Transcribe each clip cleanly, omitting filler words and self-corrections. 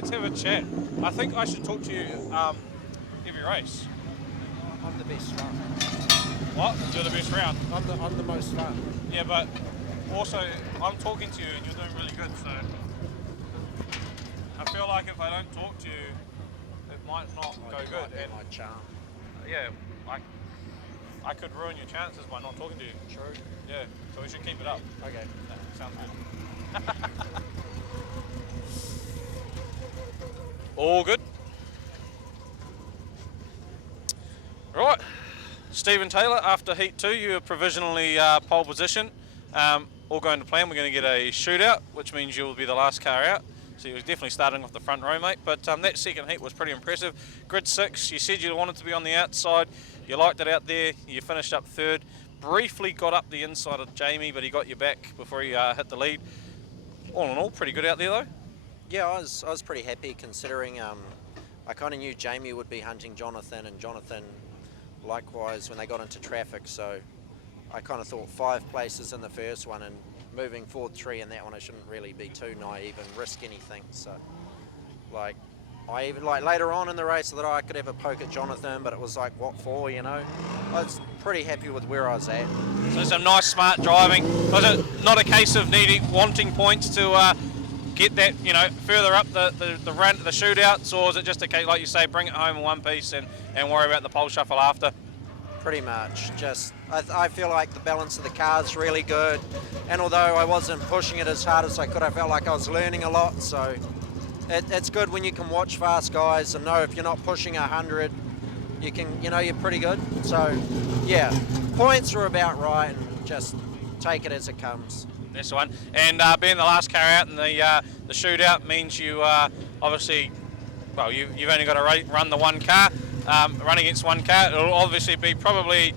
let's have a chat. I think I should talk to you every race. I'm the best fun. What? You're the best round? I'm the most fun. Yeah, but also I'm talking to you and you're doing really good, so I feel like if I don't talk to you, it might not go good. And my charm. Yeah, I could ruin your chances by not talking to you. True. Yeah, so we should keep it up. Okay. Yeah, sounds good. All good. Right, Stephen Taylor, after Heat 2, you were provisionally pole position. All going to plan, we're going to get a shootout, which means you'll be the last car out. So you're definitely starting off the front row, mate. But that second heat was pretty impressive. Grid 6, you said you wanted to be on the outside. You liked it out there. You finished up third. Briefly got up the inside of Jamie, but he got you back before he hit the lead. All in all, pretty good out there, though. Yeah, I was pretty happy considering I kind of knew Jamie would be hunting Jonathon, and Jonathon likewise when they got into traffic. So I kind of thought 5 places in the first one, and moving forward 3 in that one, I shouldn't really be too naive and risk anything. So like I even later on in the race I thought I could have a poke at Jonathon, but it was like, what for, you know? I was pretty happy with where I was at. So some nice smart driving. Was it not a case of wanting points to get that, you know, further up the run, the shootouts, or was it just a case, like you say, bring it home in one piece and worry about the pole shuffle after? Pretty much. Just I feel like the balance of the car is really good, and although I wasn't pushing it as hard as I could, I felt like I was learning a lot. So it's good when you can watch fast guys and know if you're not pushing 100, you can, you know, you're pretty good. So yeah, points are about right, and just take it as it comes. That's the one. And being the last car out in the shootout means you obviously, well, you've only got to run the one car. Run against one car. It'll obviously be probably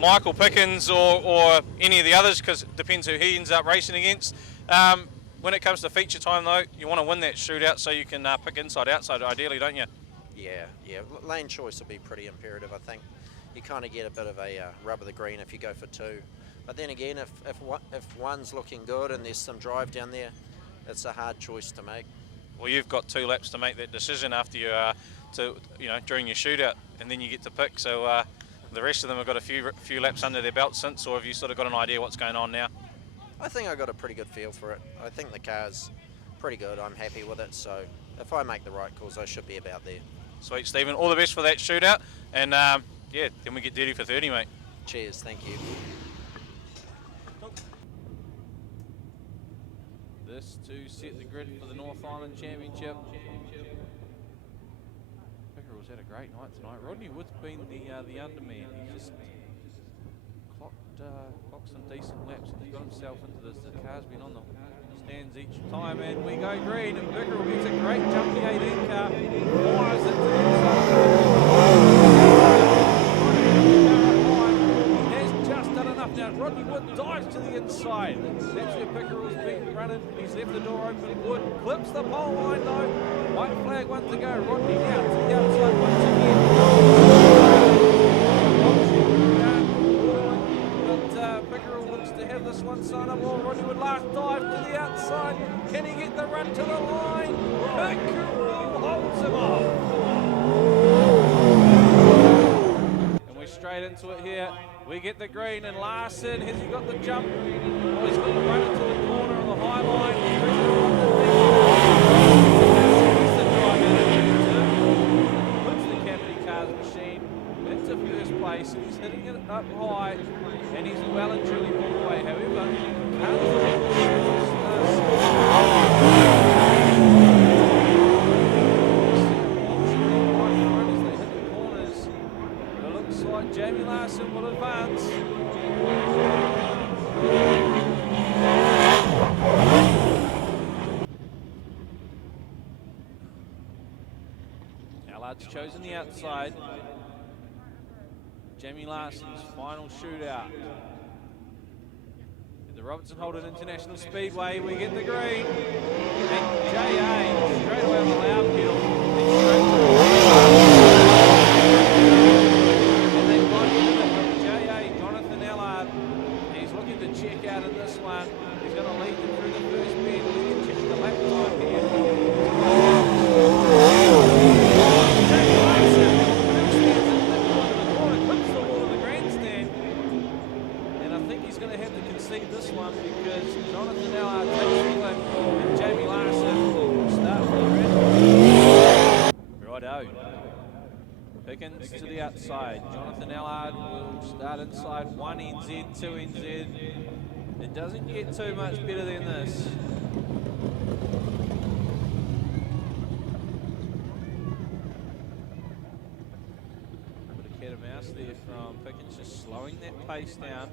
Michael Pickens or any of the others, because it depends who he ends up racing against. When it comes to feature time, though, you want to win that shootout so you can pick inside outside, ideally, don't you? Yeah. Lane choice will be pretty imperative, I think. You kind of get a bit of a rub of the green if you go for 2. But then again, if one's looking good and there's some drive down there, it's a hard choice to make. Well, you've got 2 laps to make that decision after you, during your shootout, and then you get to pick. So the rest of them have got a few laps under their belt since, or have you sort of got an idea what's going on now? I think I got a pretty good feel for it. I think the car's pretty good. I'm happy with it. So if I make the right calls, I should be about there. Sweet, Stephen. All the best for that shootout, and yeah, then we get dirty for 30, mate. Cheers. Thank you. This to set the grid for the North Island Championship. Pickerel's had a great night tonight. Rodney Wood's been the underman. He's just clocked some decent laps and he's got himself into this. The car's been on the stands each time, and we go green, and Pickerel gets a great jump. The 18 car fires it to the inside. He has just done enough now. Rodney Wood dives to the inside. That's where Pickerel's been running. He's left the door open. Wood clips the pole line though. White flag, one to go. Rodney now to the outside once again. But Pickerel looks to have this one sign up. Well, Rodney Wood last dive to the outside. Can he get the run to the line? Pickerel holds him off. And we're straight into it here. We get the green, and Larson, has he got the jump? Oh, he's got to run into the corner of the high line. Puts the Cavity Cars machine into first place, and he's hitting it up high, and he's well and truly pulled away. However, can't like Jamie Larson will advance. Allard's chosen the outside. Jamie Larson's final shootout. At the Robertson Holden International Speedway, we get the green. And J.A. straight away on the loud pedal. Jonathon Allard, he's looking to check out in this one. He's going to lead them through the first bend. We can check the lap time here. concede this one because Jonathon Allard takes the win and Jamie Larson will start for the rest. Righto. Pickens to the outside. Jonathon Allard will start inside 1 NZ, 2 NZ. It doesn't get too much better than this. Bit of cat and mouse there from Pickens, just slowing that pace down.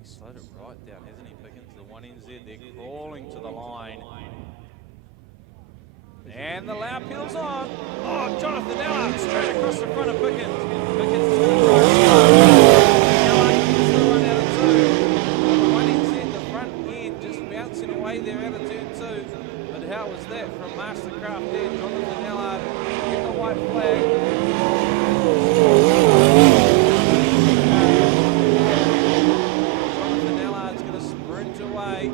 He slowed it right down, hasn't he, Pickens? The 1 NZ, they're crawling to the line. And the loud pedal's on. Oh, Jonathon Allard straight across the front of Pickens. Pickens is going to try. Allard gets the run out of 2. 1 NZ, the front end just bouncing away there out of turn 2. But how was that from Mastercraft there? Jonathon Allard get the white flag. Jonathon Allard's going to sprint away.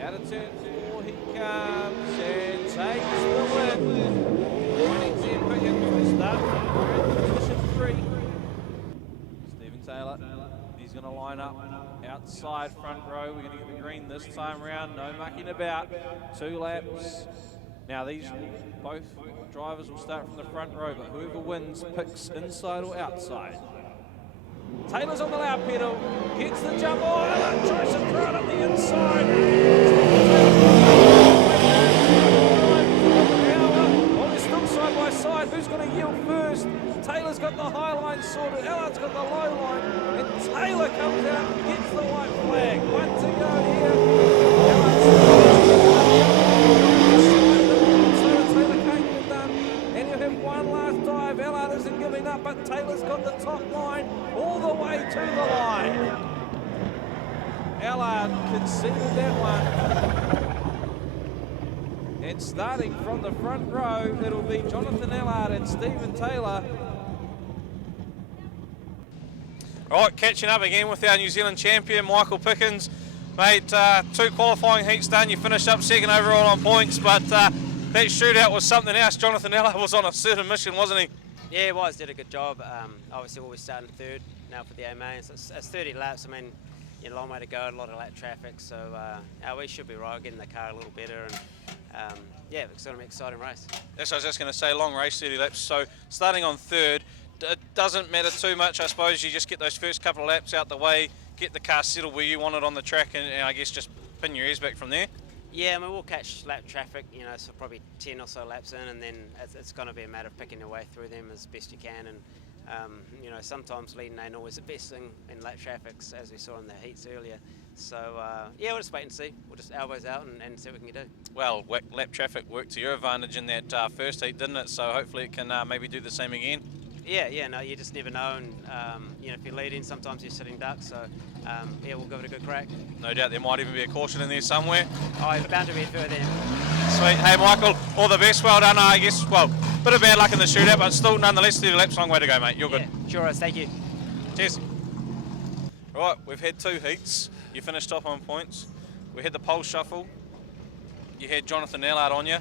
Out of turn 4 he comes and takes the win. 1 NZ Pickens will start in position 3. Stephen Taylor, he's going to line up outside front row. We're going to get the green this time round. No mucking about. 2 laps. Now these both drivers will start from the front row, but whoever wins picks inside or outside. Taylor's on the loud pedal, gets the jump. Oh, Allard tries to throw it up the inside. Oh, they're still side by side. Who's going to yield first? Taylor's got the high line sorted. Allard's got the low line. And Taylor comes out and gets the white flag. 1 to go here. Taylor can't get done. And he'll have one last dive. Allard isn't giving up, but Taylor's got the top line all the way to the line. Allard conceded that one. And starting from the front row, it'll be Jonathon Allard and Stephen Taylor. Right, catching up again with our New Zealand champion, Michael Pickens. Mate, 2 qualifying heats done. You finished up second overall on points, but that shootout was something else. Jonathon Allard was on a certain mission, wasn't he? Yeah, he was. Did a good job. Obviously, we'll be starting 3rd now for the AMA. So it's 30 laps. I mean, a long way to go, a lot of lap traffic. So we should be right, getting the car a little better. And yeah, it's going to be an exciting race. Yes, I was just going to say, long race, 30 laps. So starting on 3rd, it doesn't matter too much, I suppose. You just get those first couple of laps out the way, get the car settled where you want it on the track, and I guess just pin your ears back from there. Yeah, I mean, we'll catch lap traffic, so probably 10 or so laps in, and then it's going to be a matter of picking your way through them as best you can. And sometimes leading ain't always the best thing in lap traffics, as we saw in the heats earlier. So yeah, we'll just wait and see. We'll just elbows out and see what we can do. Well, lap traffic worked to your advantage in that first heat, didn't it? So hopefully it can maybe do the same again. Yeah, no, you just never know, and if you're leading, sometimes you're sitting duck, so yeah, we'll give it a good crack. No doubt there might even be a caution in there somewhere. Oh, it's bound to be further in. Sweet. Hey, Michael, all the best. Well done, I guess. Well, bit of bad luck in the shootout, but still, nonetheless, 30 laps, long way to go, mate. You're good. Sure is, thank you. Cheers. Right, we've had 2 heats. You finished off on points. We had the pole shuffle. You had Jonathon Allard on you.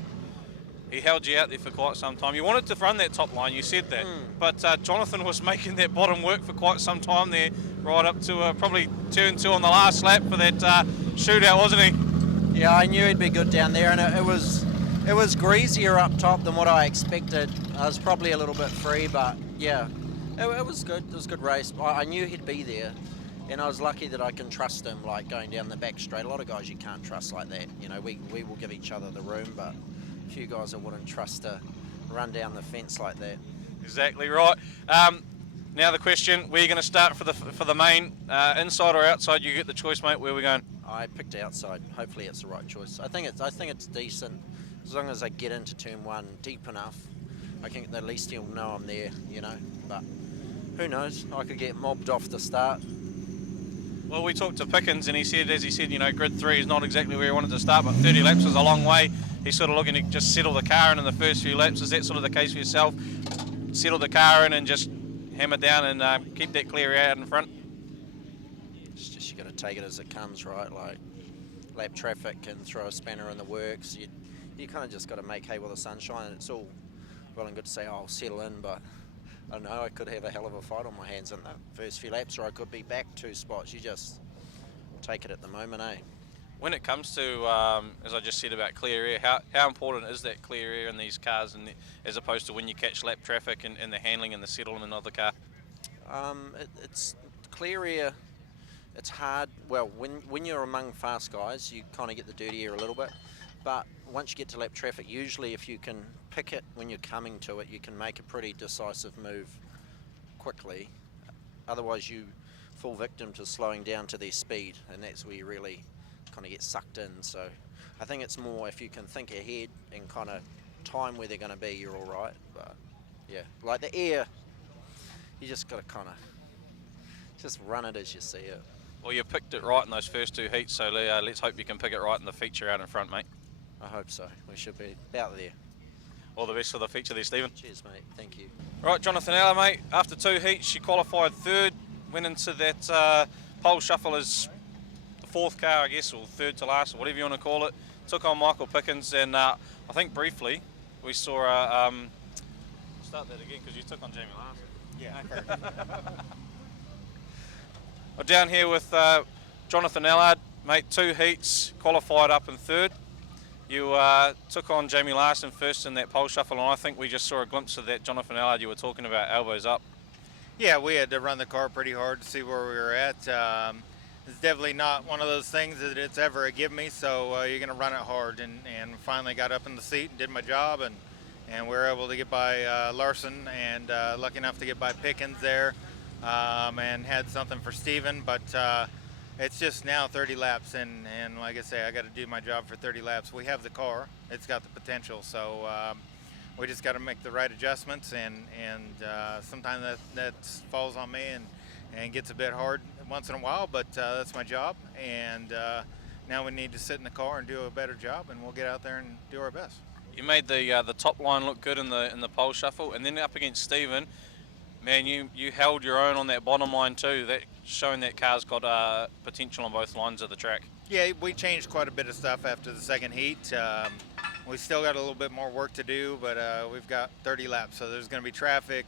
He held you out there for quite some time. You wanted to run that top line, you said that. But Jonathon was making that bottom work for quite some time there, right up to probably turn 2 on the last lap for that shootout, wasn't he? Yeah, I knew he'd be good down there, and it was greasier up top than what I expected. I was probably a little bit free, but yeah, it was good. It was a good race. I knew he'd be there, and I was lucky that I can trust him, like going down the back straight. A lot of guys you can't trust like that. We will give each other the room, but a few guys I wouldn't trust to run down the fence like that. Exactly right. Now the question: where are you going to start for the main, inside or outside? You get the choice, mate. Where are we going? I picked outside. Hopefully, it's the right choice. I think it's decent as long as I get into turn 1 deep enough. I think at least he'll know I'm there, But who knows? I could get mobbed off the start. Well, we talked to Pickens, and he said, grid 3 is not exactly where he wanted to start, but 30 laps is a long way. He's sort of looking to just settle the car in the first few laps. Is that sort of the case for yourself? Settle the car in and just hammer down and keep that clear out in front? It's just you got to take it as it comes, right? Like lap traffic and throw a spanner in the works. You kind of just got to make hay with the sunshine. It's all well and good to say, oh, I'll settle in, but I don't know, I could have a hell of a fight on my hands in the first few laps, or I could be back 2 spots. You just take it at the moment, eh? When it comes to, as I just said about clear air, how important is that clear air in these cars, as opposed to when you catch lap traffic and the handling and the settlement of the car? It's clear air. It's hard. Well, when you're among fast guys, you kind of get the dirty air a little bit. But once you get to lap traffic, usually if you can pick it when you're coming to it, you can make a pretty decisive move quickly. Otherwise, you fall victim to slowing down to their speed, and that's where you really kind of get sucked in. So I think it's more if you can think ahead and kind of time where they're going to be, you're all right. But yeah, like the air, you just got to kind of just run it as you see it. Well, you picked it right in those first 2 heats, so let's hope you can pick it right in the feature out in front, mate. I hope so. We should be about there. All the best for the feature there, Stephen. Cheers, mate. Thank you. Right, Jonathon Allard, mate, after 2 heats, she qualified 3rd, went into that pole shuffle as the 4th car, I guess, or 3rd to last, or whatever you want to call it. Took on Michael Pickens, and I think briefly we saw a... start that again, because you took on Jamie last. Yeah. Well, down here with Jonathon Allard, mate, 2 heats, qualified up in 3rd. You took on Jamie Larson first in that pole shuffle, and I think we just saw a glimpse of that Jonathon Allard you were talking about, elbows up. Yeah, we had to run the car pretty hard to see where we were at. It's definitely not one of those things that it's ever a give me, so you're going to run it hard. And finally got up in the seat and did my job, and we were able to get by Larson, and lucky enough to get by Pickens there, and had something for Steven, but it's just now 30 laps, and like I say, I got to do my job for 30 laps. We have the car; it's got the potential, so we just got to make the right adjustments. And sometimes that falls on me and gets a bit hard once in a while, but that's my job. And now we need to sit in the car and do a better job, and we'll get out there and do our best. You made the top line look good in the pole shuffle, and then up against Steven. Man, you held your own on that bottom line too. That showing that car's got potential on both lines of the track. Yeah, we changed quite a bit of stuff after the 2nd heat. We still got a little bit more work to do, but we've got 30 laps, so there's going to be traffic.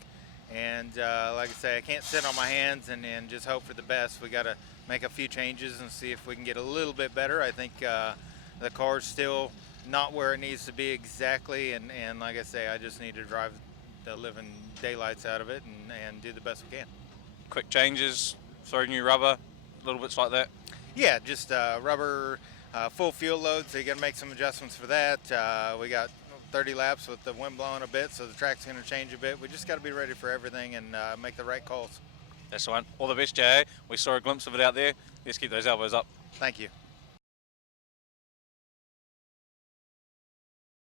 And like I say, I can't sit on my hands and just hope for the best. We got to make a few changes and see if we can get a little bit better. I think the car's still not where it needs to be exactly, and like I say, I just need to drive the living daylights out of it and do the best we can. Quick changes, throw new rubber, little bits like that. Yeah, just rubber, full fuel load, so you got to make some adjustments for that. We got 30 laps with the wind blowing a bit, so the track's going to change a bit. We just got to be ready for everything and make the right calls. That's the one. All the best, J.A. We saw a glimpse of it out there. Let's keep those elbows up. Thank you.